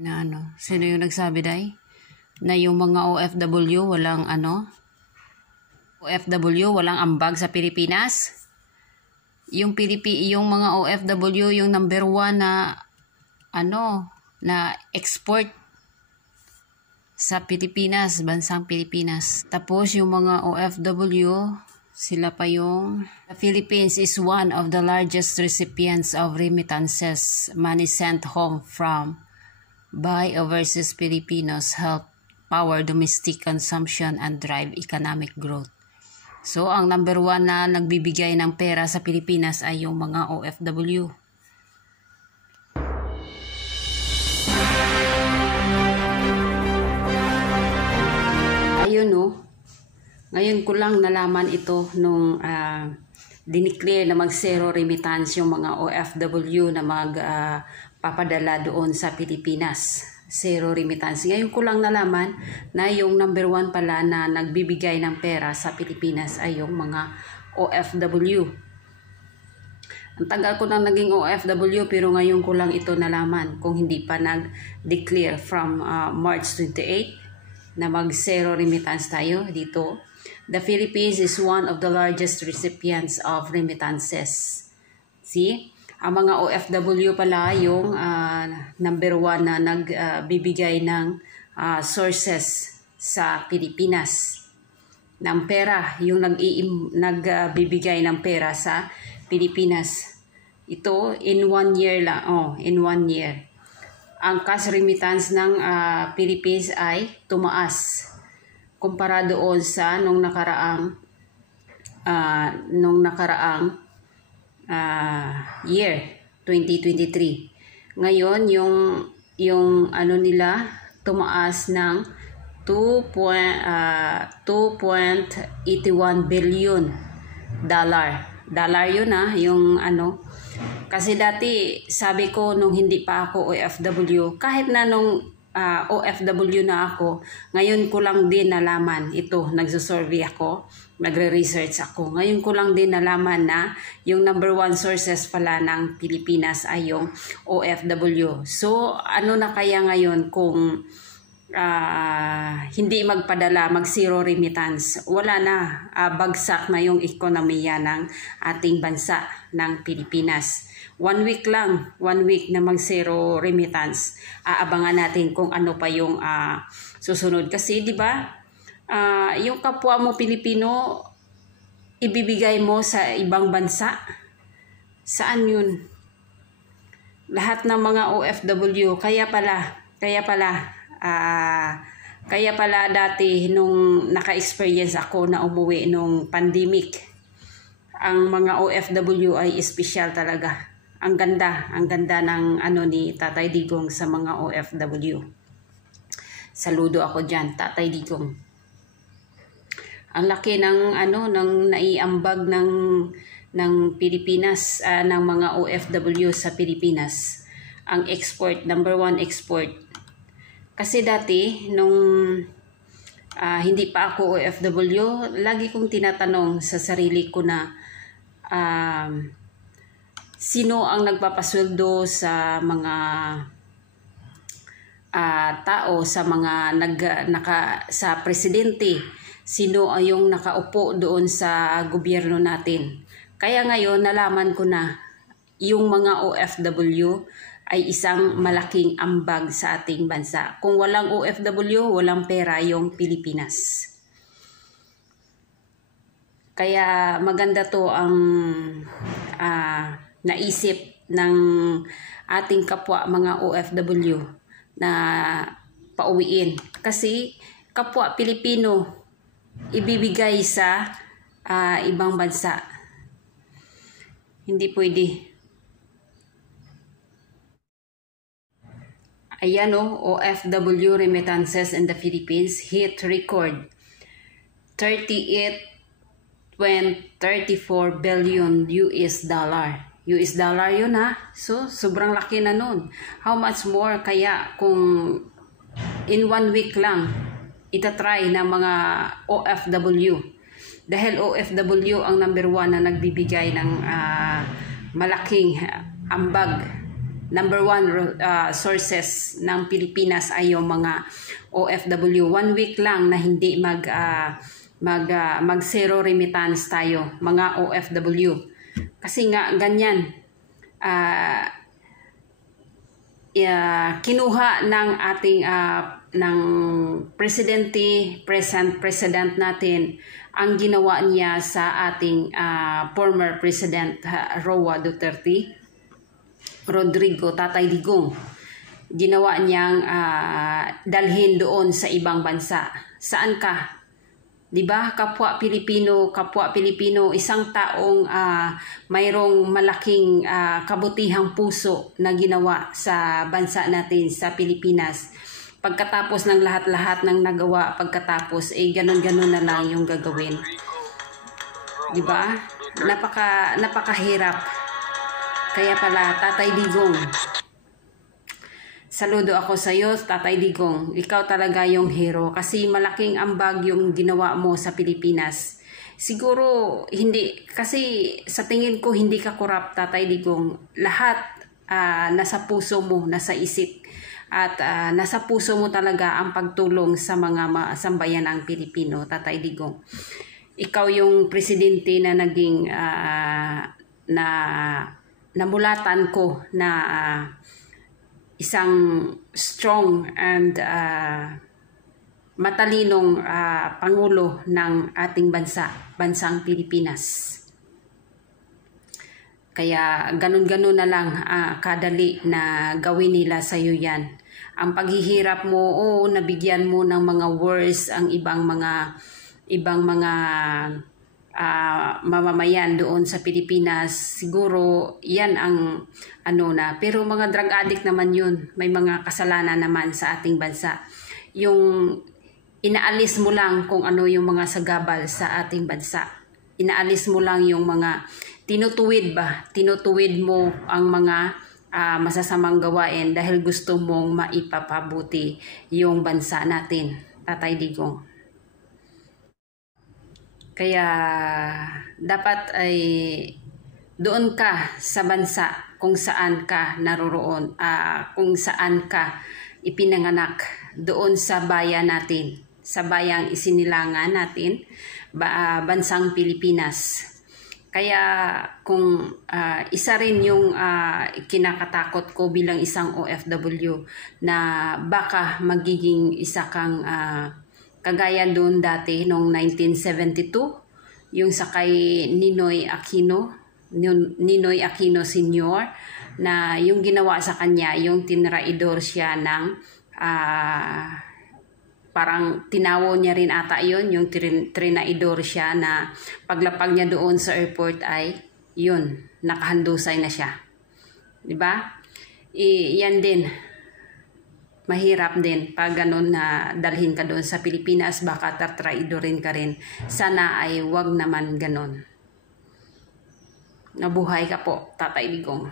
Na ano, sino yung nagsabi day? Na yung mga OFW walang OFW walang ambag sa Pilipinas? Yung mga OFW yung number 1 na na export sa Pilipinas, bansang Pilipinas. Tapos yung mga OFW, sila pa yung the Philippines is one of the largest recipients of remittances. Money sent home from by overseas Filipinos help power domestic consumption and drive economic growth. So, ang number 1 na nagbibigay ng pera sa Pilipinas ay yung mga OFW. Ayun ngayon ko lang nalaman ito nung dineclare na mag-zero remittance yung mga OFW na magpapadala doon sa Pilipinas. Zero remittance. Ngayon ko lang nalaman na yung number 1 pala na nagbibigay ng pera sa Pilipinas ay yung mga OFW. Ang tagal ko nang naging OFW pero ngayon ko lang ito nalaman kung hindi pa nag-declare from March 28 na mag-zero remittance tayo dito. The Philippines is one of the largest recipients of remittances. See? Ang mga OFW pala yung number 1 na nagbibigay ng sources sa Pilipinas ng pera, yung nagbibigay ng pera sa Pilipinas. Ito in 1 year lang, in 1 year. Ang cash remittance ng Philippines ay tumaas kumpara doon sa nung nakaraang year 2023. Ngayon yung nila tumaas ng 2.81 billion dollar yun yung kasi dati sabi ko nung hindi pa ako OFW, kahit na nung OFW na ako, ngayon ko lang din nalaman ito, nagsusurvey ako, nagre-research ako. Ngayon ko lang din nalaman na yung number 1 sources pala ng Pilipinas ay yung OFW. So, ano na kaya ngayon kung hindi magpadala, mag-zero remittance? Wala na, bagsak na yung ekonomiya ng ating bansa ng Pilipinas. 1 week lang, 1 week na mag-zero remittance. Aabangan natin kung ano pa yung susunod. Kasi, di ba, yung kapwa mo Pilipino, ibibigay mo sa ibang bansa. Saan yun? Lahat ng mga OFW, kaya pala dati nung naka-experience ako na umuwi nung pandemic, ang mga OFW ay espesyal talaga. Ang ganda ng ni Tatay Digong sa mga OFW. Saludo ako diyan, Tatay Digong. Ang laki ng ng naiambag ng Pilipinas, ng mga OFW sa Pilipinas. Ang export, number 1 export. Kasi dati nung hindi pa ako OFW, lagi kong tinatanong sa sarili ko na sino ang nagpapasweldo sa mga tao, sa mga sa presidente? Sino ang yung nakaupo doon sa gobyerno natin? Kaya ngayon nalaman ko na yung mga OFW ay isang malaking ambag sa ating bansa. Kung walang OFW, walang pera yung Pilipinas. Kaya maganda to ang naisip ng ating kapwa mga OFW na pauwiin. Kasi kapwa Pilipino ibibigay sa ibang bansa. Hindi pwede. Ayan OFW remittances in the Philippines hit record 38.34 billion US dollar. US dollar yun So, sobrang laki na nun. How much more kaya kung in 1 week lang itatry ng mga OFW? Dahil OFW ang number 1 na nagbibigay ng malaking ambag number one sources ng Pilipinas ay yung mga OFW. 1 week lang na hindi mag zero remittance tayo, mga OFW. Kasi nga ganyan, kinuha ng ating ng president natin ang ginawa niya sa ating former President Roa Duterte, Rodrigo Tatay Digong. Ginawa niyang dalhin doon sa ibang bansa. Saan ka? 'Di ba? Kapwa Pilipino, isang taong mayroong malaking kabutihang puso na ginawa sa bansa natin sa Pilipinas. Pagkatapos ng lahat-lahat ng nagawa, pagkatapos ganun-ganun na lang yung gagawin. 'Di ba? Napakahirap. Kaya pala, Tatay Digong, saludo ako sa iyo, Tatay Digong. Ikaw talaga yung hero kasi malaking ambag yung ginawa mo sa Pilipinas. Siguro hindi, kasi sa tingin ko hindi ka korap, Tatay Digong. Lahat nasa puso mo, nasa isip. At nasa puso mo talaga ang pagtulong sa mga sambayanang Pilipino, Tatay Digong. Ikaw yung presidente na naging namulatan ko na isang strong and matalinong pangulo ng ating bansang Pilipinas. Kaya ganun-ganun na lang kadali na gawin nila sa iyo yan. Ang paghihirap mo, nabigyan mo ng mga words ang ibang mga mamamayan doon sa Pilipinas. Siguro yan ang pero mga drug addict naman yun, may mga kasalanan naman sa ating bansa. Yung inaalis mo lang kung ano yung mga sagabal sa ating bansa, inaalis mo lang yung mga tinutuwid mo ang mga masasamang gawain dahil gusto mong maipapabuti yung bansa natin, Tatay Digong. Kaya dapat ay doon ka sa bansa kung saan ka naroroon, kung saan ka ipinanganak, doon sa bayan natin, sa bayang isinilangan natin, bansang Pilipinas. Kaya kung isa rin yung kinakatakot ko bilang isang OFW na baka magiging isa kang kagaya doon dati noong 1972, yung sa kay Ninoy Aquino Sr. na yung ginawa sa kanya, yung tinraidor siya ng parang tinawo niya rin ata yun, yung trinaidor siya na paglapag niya doon sa airport ay yun, nakahandusay na siya. Diba? Yan din. Mahirap din pag ganun na dalhin ka doon sa Pilipinas, baka tatraidorin ka rin. Sana ay wag naman ganun. Nabuhay ka po, Tatay Digong.